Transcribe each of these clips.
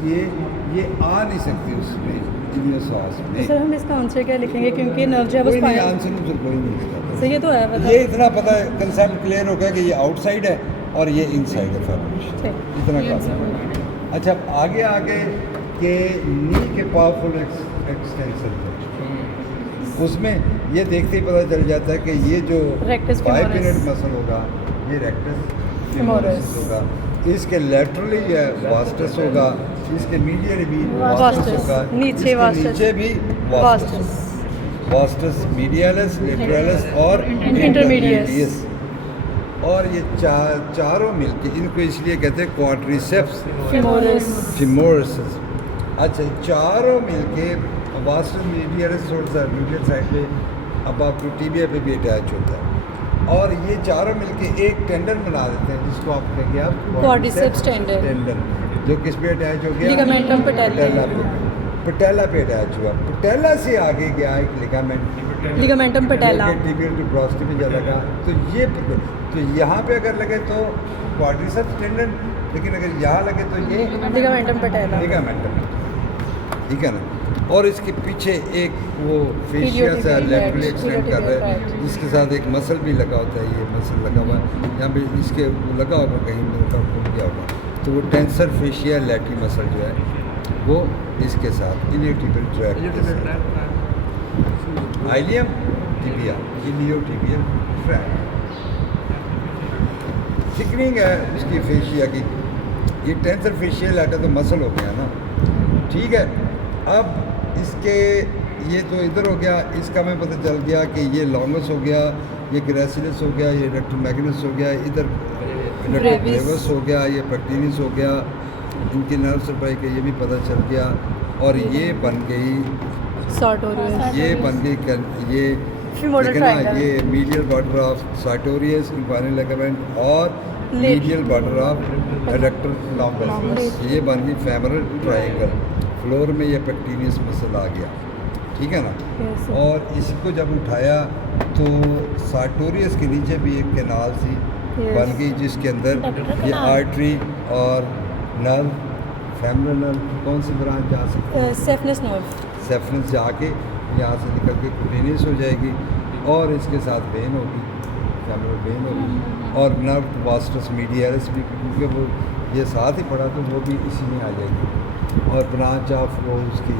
इसलिए ये आ नहीं सकती उसमें इलियोसास में। सर हम इसका आंसर क्या लिखेंगे, क्योंकि नर्व जो है वो कोई नहीं, स्पाइन। आंसर मुझे कोई नहीं इसका। सर ये तो है बता। ये इतना पता है, कंसेप्ट क्लियर हो गया कि ये आउटसाइड है और ये इनसाइड है फैब्रिक, ठीक। इतना काफी। अच्छा, अब आगे के नी के पावरफुल एक्सटेंशन थे, उसमें ये देखते ही पता चल जाता है कि ये जो Rectus बाइपिनेट femoris। मसल होगा ये रेक्टस Femoris femoris होगा, इसके लेटरली जो है वास्टस होगा, इसके मीडियली भी वास्टस Vastus, होगा, नीचे इसके vastus। नीचे भी वास्टस, वास्टस मीडियलिस, लेटरलिस और Intermedius। और ये चारों मिलके इनको इसलिए कहते हैं क्वाड्रिसेप्स femoris। फिमोरस। अच्छा, चारों मिलके वास्टस मीडियलिस थोड़ा सा मीडियल साइड पे अब आपको टीबिया पे भी अटैच होता है, और ये चारों मिलके एक टेंडन बना देते हैं जिसको आप कहेंगे आप Quadriceps tendon। टेंडन, जो किस पे अटैच हो गया? Ligamentum patellae। पैटेला पे, पैटेला पे अटैच हुआ, पैटेला से आगे गया एक ligament, ligamentum patella. Tibial tuberosity में जा लगा, तो यहाँ पे अगर लगे तो क्वाड्रिसेप्स टेंडन, लेकिन अगर यहाँ लगे तो ये लिगामेंटम पैटेला। लिगामेंटम, ठीक है ना। और इसके पीछे एक वो फेशिया सा Iliotibial लेटरली patch, एक्सटेंड कर रहा है, iliotibial patch। जिसके साथ एक मसल भी लगा होता है, ये मसल लगा हुआ है यहाँ पे, इसके वो लगा होगा कहीं मेरे का खुल गया होगा, तो वो टेंसर फेशिया लैटरी मसल जो है वो इसके साथ iliotibial tract, ileum tibia, iliotibial tract, thickening है उसकी फेशिया की, ये टेंसर फेशियल लैटर तो मसल हो गया ना, ठीक है। अब इसके ये तो इधर हो गया, इसका हमें पता चल गया कि ये लॉन्गस हो गया, ये ग्रेसिलस हो गया, ये रेक्टम मैग्नस हो गया, इधर ब्रेविस हो गया, ये पेक्टिनिस हो गया, इनकी नर्व सप्लाई के ये भी पता चल गया, और ये बन गई, sartorius। ये बन गई ये Femoral देखिए ना, triangle। ये medial border of sartorius inguinal ligament और medial border of adductor longus, ये बन गई फेमरल ट्रायंगल, फ्लोर में ये पेक्टिनियस मसल आ गया, ठीक है ना। Yes, sir। और इसको जब उठाया तो sartorius के नीचे भी एक कैनाल सी Yes। बन गई, जिसके अंदर ये आर्टरी और नर्व, फेमरल नर्व, कौन सी ब्रांच जा सकती है? Safeness nerve. सेफनेस जाके यहाँ से निकल के कुटिनियस हो जाएगी, और इसके साथ वेन होगी, फेमरल वेन होगी, और नर्व वास्टस मीडियलिस भी, क्योंकि वो ये साथ ही पड़ा तो वो भी इसी में आ जाएगी, और ब्रांच ऑफ वो उसकी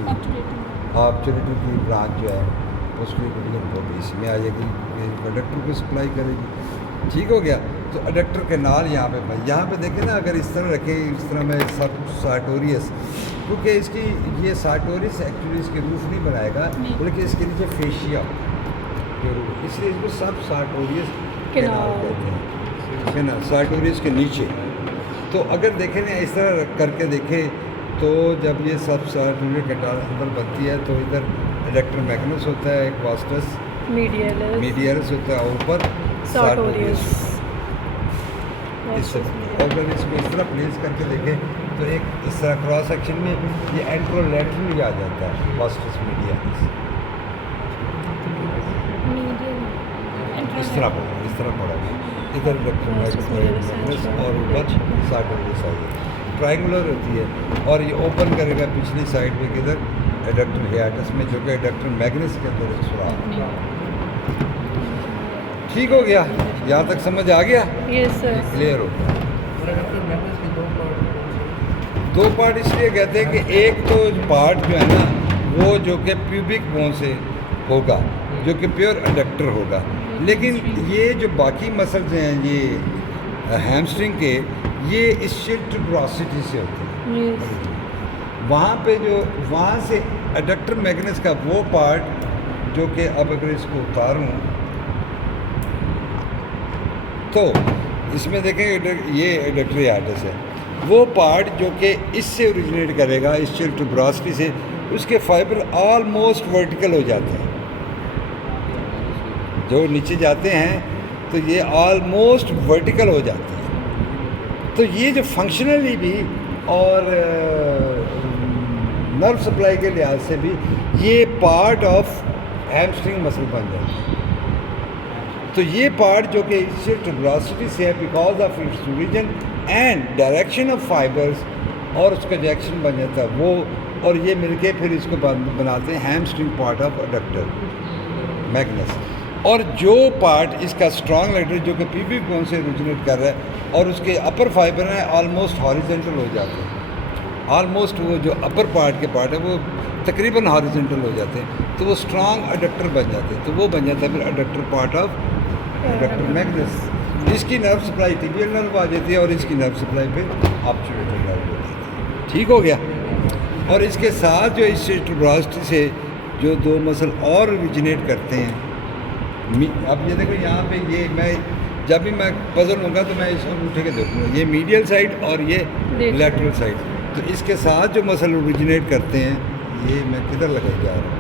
ऑब्चुरेटर की ब्रांच जो है उसकी वो भी इसी में आ जाएगी, अडक्टर को सप्लाई करेगी, ठीक हो गया। तो अडक्टर के नाल यहाँ पे देखें ना, अगर इस तरह रखें, इस तरह में सब sartorius, क्योंकि इसकी ये sartorius एक्चुअली इसके रूफ नहीं बनाएगा, बल्कि इसके नीचे फेशिया के रूफ, इसलिए इसको सब sartorius के नाल कहते हैं, ठीक है ना, sartorius के नीचे। तो अगर देखें ना इस तरह करके देखें, तो जब ये सब sartorius के अंदर बनती है तो इधर एडक्टर मैग्नस होता है, एक वास्टस मीडियलिस होता है, ऊपर sartorius। अगर इसको इस तरह प्लेस करके देखें तो एक इस तरह क्रॉस सेक्शन में ये एंट्रोलैटरली आ जाता है वास्टस मीडियलिस, इस तरह पड़ा इधर एडक्टर मैग्नस और ऊपर sartorius आ जाता है, ट्रायंगुलर होती है, और ये ओपन करेगा पिछली साइड में किधर, एडक्टर हियाटस में, जो कि एडक्टर मैग्नस के अंदर एक सुराख, ठीक हो गया, यहाँ तक समझ आ गया? Yes sir. क्लियर हो गया। दो पार्ट इसलिए कहते हैं कि एक तो पार्ट जो है ना वो जो कि प्यूबिक बोन से होगा, जो कि प्योर एडक्टर होगा, लेकिन ये जो बाकी मसल्स हैं ये हैमस्ट्रिंग के, ये स्किल ट्यूबरोसिटी से होते हैं, यस। वहाँ पे जो वहाँ से एडक्टर मैग्नस का वो पार्ट जो कि अब अगर इसको उतारूँ तो इसमें देखेंगे ये एडक्टर हियाटस है, वो पार्ट जो कि इससे ओरिजिनेट करेगा, इस ट्यूबरोसिटी से, उसके फाइबर ऑलमोस्ट वर्टिकल हो जाते हैं, जो नीचे जाते हैं तो ये ऑलमोस्ट वर्टिकल हो जाते हैं। तो ये जो फंक्शनली भी और नर्व सप्लाई के लिहाज से भी ये पार्ट ऑफ हैमस्ट्रिंग मसल बन जाता है। तो ये पार्ट जो कि इससे ट्यूबरोसिटी से है, because of its origin and direction of fibres और उसका जैक्शन बन जाता है वो, और ये मिलके फिर इसको बनाते हैं hamstring part of adductor Magnus. और जो पार्ट इसका स्ट्रॉन्ग लेटर जो कि पीपी बोन से ओरिजिनेट कर रहा है और उसके अपर फाइबर हैं ऑलमोस्ट हॉरिजेंटल हो जाते हैं, ऑलमोस्ट वो जो अपर पार्ट के पार्ट है वो तकरीबन हॉरिजेंटल हो जाते हैं, तो वो स्ट्रॉन्ग अडक्टर बन जाते हैं, तो वो बन जाता है फिर adductor part of adductor Magnus. इसकी नर्व सप्लाई टिबियल नर्व आ जाती है और इसकी नर्व सप्लाई फिर ऑब्चुलेटर नर्व हो जाती है। ठीक हो गया। और इसके साथ जो इस ट्यूबरोसिटी से जो दो मसल और ओरिजिनेट करते हैं, अब ये देखो यहाँ पे ये मैं जब भी मैं पजल होगा तो मैं इसको उठे के देखूँगा, ये मीडियल साइड और ये लेटरल साइड, तो इसके साथ जो मसल ओरिजिनेट करते हैं ये मैं किधर लगाई जा रहा हूँ,